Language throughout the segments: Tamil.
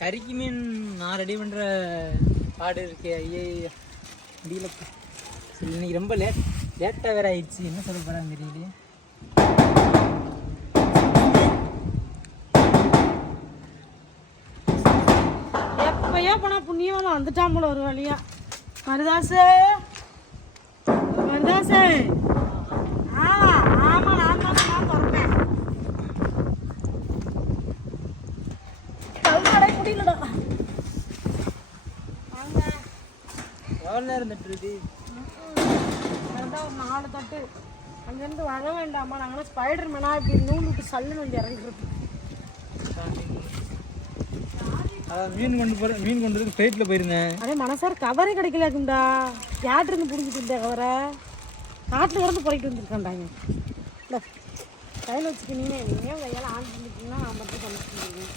கறிக்கு மீன் நான் ரெடி பண்ணுற பாடு இருக்கு. ஐயே முடியல. சரி இன்னைக்கு ரொம்ப லேட்டாக வேறு ஆயிடுச்சு. என்ன சொல்ல போகிறாங்க தெரியல. எப்பயா போனால் புண்ணியம் வந்துட்டாம்பள ஒரு வழியா. மருதாசு மருதாசு ஆமாம் நான் திறப்பேன். கடை முடியலடா. வாங்க எவ்வளோ நேரம் தட்டுறது? ஒரு 4 தட்டு. அங்கேருந்து வர வேண்டாமா? நாங்கள் ஸ்பைடர் மேனா இப்படி நூல் விட்டு சல்லுன்னு வந்து இறங்கிட்டு. அதான் மீன் கொண்டு ஃப்ளைட்டில் போயிருந்தேன். அதே மனசார் கவரே கிடைக்கலாக்குண்டா. யார்ட்டிருந்து பிடிச்சிட்டு இருந்த கவரை காட்டில் கிடந்து புறைக்கிட்டு வந்துருக்காண்டாங்க. இல்லை கையில் வச்சுக்கினீங்க. நீங்கள் கையால் ஆண்டிருந்தீங்கன்னா மட்டும் சமைச்சிருக்கீங்க.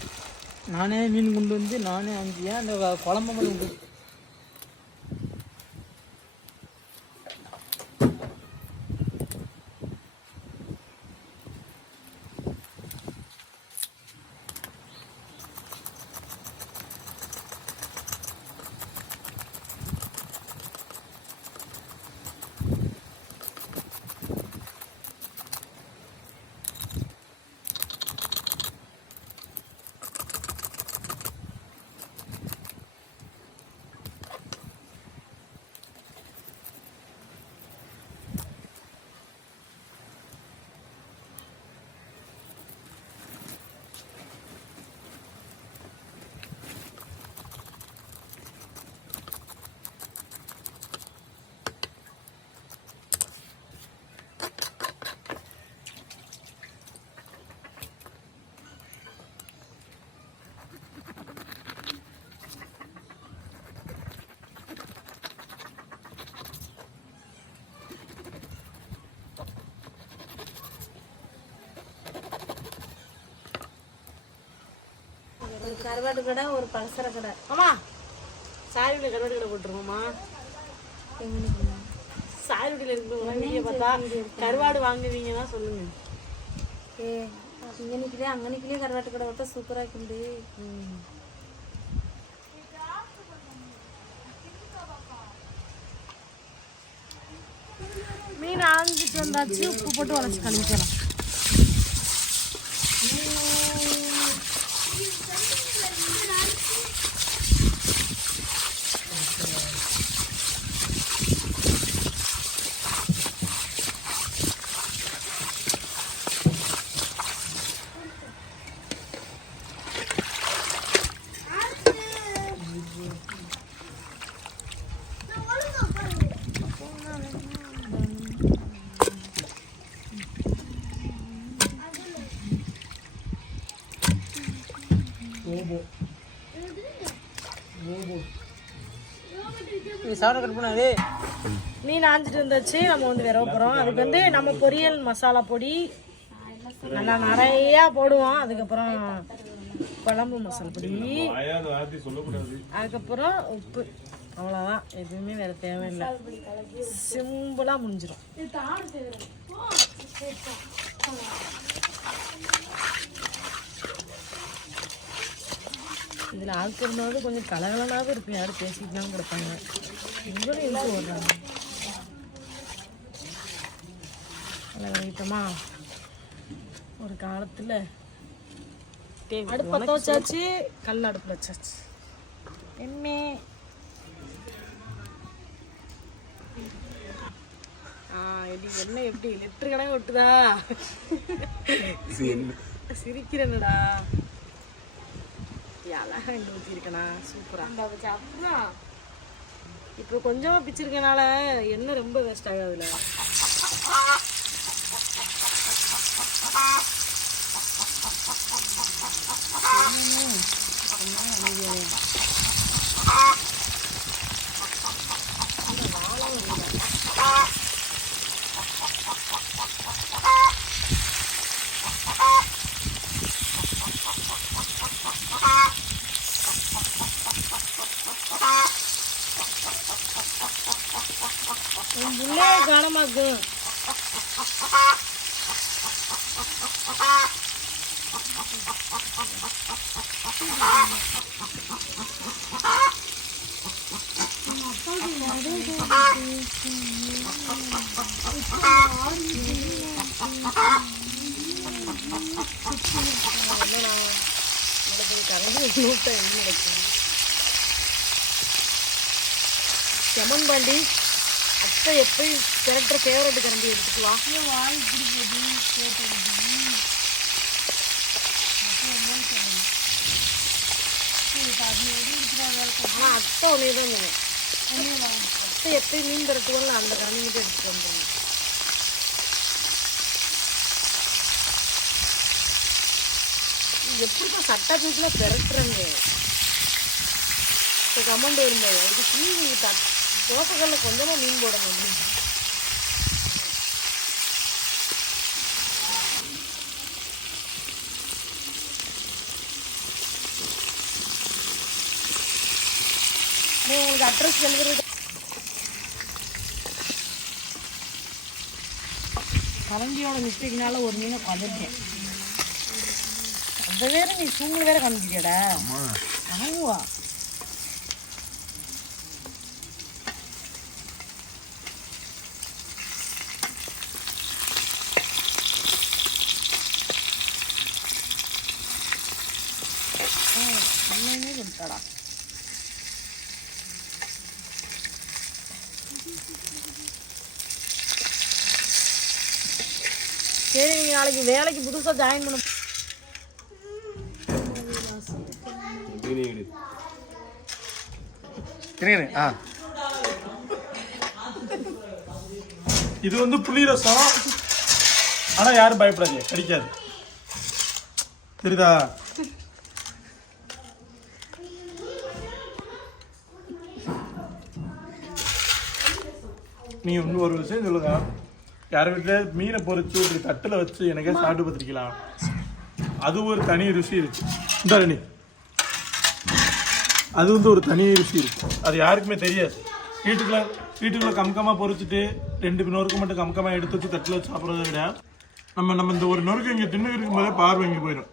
நானே மீன் கொண்டு வந்து நானே ஆஞ்சியேன். அந்த குழம்பு மட்டும் உண்டு. ஒரு கருவாடு கடை, ஒரு பலசர கடை. ஆமாம் சாயல்வீட்டில் கருவாடு கடை போட்டுருவோம்மா. சாயல்வீட்டில் இருக்கிறவங்க வீடியோ பார்த்தா கருவாடு வாங்குவீங்கன்னா சொல்லுங்க. அங்கனிக்கிலே கருவாட்டு கடை விட்டா சூப்பராக இருக்குண்டு. மீன் ஆஞ்சிட்டு வந்தாச்சு. உப்பு போட்டு உடச்சி கழிக்கலாம். மீன் ஆஞ்சிட்டு வந்தாச்சு. நம்ம வந்து விரவ போகிறோம். அதுக்கு வந்து நம்ம பொரியல் மசாலா பொடி நல்லா நிறையா போடுவோம். அதுக்கப்புறம் குழம்பு மசாலா பொடி, அதுக்கப்புறம் உப்பு. அவ்வளோதான், எதுவுமே வேறு தேவையில்லை. சிம்பிளாக முடிஞ்சிடும். இதில் ஆக்குறதுனால கொஞ்சம் கலகலனாகவும் இருக்கும். யாரும் பேசிட்டு தான் கிடப்பாங்க. இவ்வளோ இழுத்து ஓடுறாங்க. கலகலிட்டமா ஒரு காலத்தில் அடுப்பை வச்சாச்சு. கல் அடுப்பு வச்சாச்சு. என்ன எப்படி லிட்டர் கணக்கு விட்டுதா? சிரிக்கிறேன்டா. அழகா இங்கே ஊற்றிருக்கேண்ணா. சூப்பராக. இப்போ கொஞ்சமாக பிச்சிருக்கனால எண்ணெய் ரொம்ப வேஸ்ட் ஆகாதுல்ல. காணமாக்கும். செமன் பாண்டி அத்தை எப்பயும் கேரக்டர் ஃபேவரட் கரண்டி எடுத்துட்டு வா. ஆனால் அத்தை ஒன்றே தான் வேணும். அத்தை எப்பயும் மீன் பரட்டுவாங்க, அந்த கரண்டி மட்டும் எடுத்துட்டு வந்துடுங்க. எப்படிப்பா சட்டா தூக்கில் பெரட்டுறங்க இப்போ கமெண்ட் வரும்போது இது மீன் தோசைக்கல்ல கொஞ்சமாக மீன் போடணும் அப்படின்னு. உங்களுக்கு அட்ரஸ் எழுதுறது கலங்கியோட மிஸ்டேக்னால ஒரு மீனை கலந்தேன். அந்த வேற நீ தூங்கல் வேற கலந்துட்டியடா. ஆமாவா அண்ணனே கொடுத்தாடா. சரி நீங்கள் நாளைக்கு வேலைக்கு புதுசாக ஜாயின் பண்ண இது வந்து புளி ரசம். ஆனால் யாரும் பயப்படாது, கிடைக்காது. தெரியுதா? நீங்கள் இன்னும் ஒரு விஷயம் சொல்லுங்க. யார் வீட்டில் மீனை பொறிச்சு ஒரு தட்டில் வச்சு எனக்கே சாப்பிட்டு பார்த்துருக்கலாம். அது ஒரு தனி ருசி இருக்கு. இந்த நீ அது வந்து ஒரு தனி ருசி இருக்கு. அது யாருக்குமே தெரியாது. வீட்டுக்குள்ளே கம்கமாக பொறிச்சிட்டு 2 நொறுக்கு மட்டும் கம்கமாக எடுத்து வச்சு தட்டில் வச்சு சாப்பிட்றத விட நம்ம இந்த ஒரு நொறுக்கு இங்கே தின்னு இருக்கும் போதே பார்வை இங்கே போயிடும்.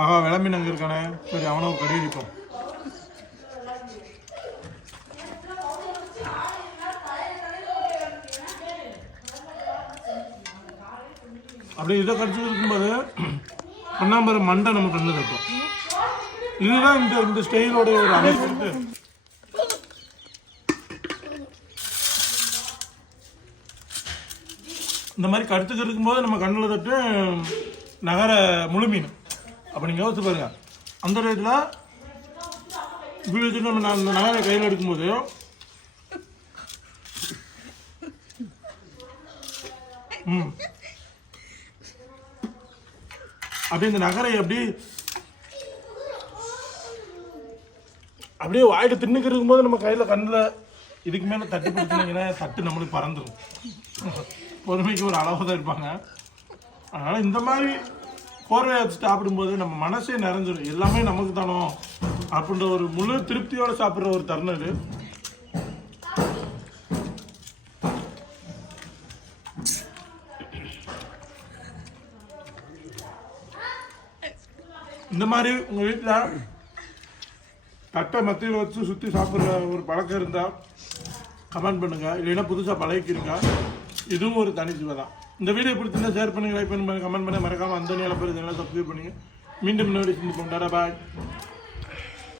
ஆஹா விளம்பின் அங்கே இருக்கானே, சரி அவனை ஒரு கடி அடிப்போம். அப்படியே இதை கடிச்சு இருக்கும்போது ஒன்னாம்பரம் மண்டை நம்ம கண்ணு தட்டும். இதுதான் இந்த ஸ்டைலோட ஒரு அமைப்பு இருக்கு. இந்த மாதிரி கடுத்துக்கு இருக்கும்போது நம்ம கண்ணில் தட்டு நகர முழு மீன். அப்போ நீங்கள் யோசிச்சு பாருங்க, அந்த ரேட்டில் இப்படி வச்சுட்டு நம்ம அந்த நகரை கையில் எடுக்கும்போது அப்படியே இந்த நகரை அப்படியே வாயிட்டு தின்னுக்கு இருக்கும்போது நம்ம கையில் கண்ணில் இதுக்கு மேலே தட்டு பிடிச்சிங்கன்னா தட்டு நம்மளுக்கு பறந்துடும். பொறுமைக்கு ஒரு அளவு தான் இருப்பாங்க. அதனால் இந்த மாதிரி கோர்வையை வச்சு சாப்பிடும்போது நம்ம மனசே நிறைஞ்சிடும். எல்லாமே நமக்கு தானோ அப்படின்ற ஒரு முழு திருப்தியோடு சாப்பிட்ற ஒரு தருணம் இது. இந்த மாதிரி உங்கள் வீட்டில் தட்டை மத்தியில் வச்சு சுற்றி சாப்பிட்ற ஒரு பழக்கம் இருந்தால் கமெண்ட் பண்ணுங்கள். இல்லைன்னா புதுசாக பழகிக்கிறீங்க. இதுவும் ஒரு தனி சுவை தான். இந்த வீடியோ பிடிச்சிருந்தா ஷேர் பண்ணுங்கள், லைக் பண்ணுங்கள், கமெண்ட் பண்ணி மறக்காமல் அந்த நேரம் பேர் இதெல்லாம் சப்ஸ்கிரைப் பண்ணுங்கள். மீண்டும் இன்னொரு பாய்.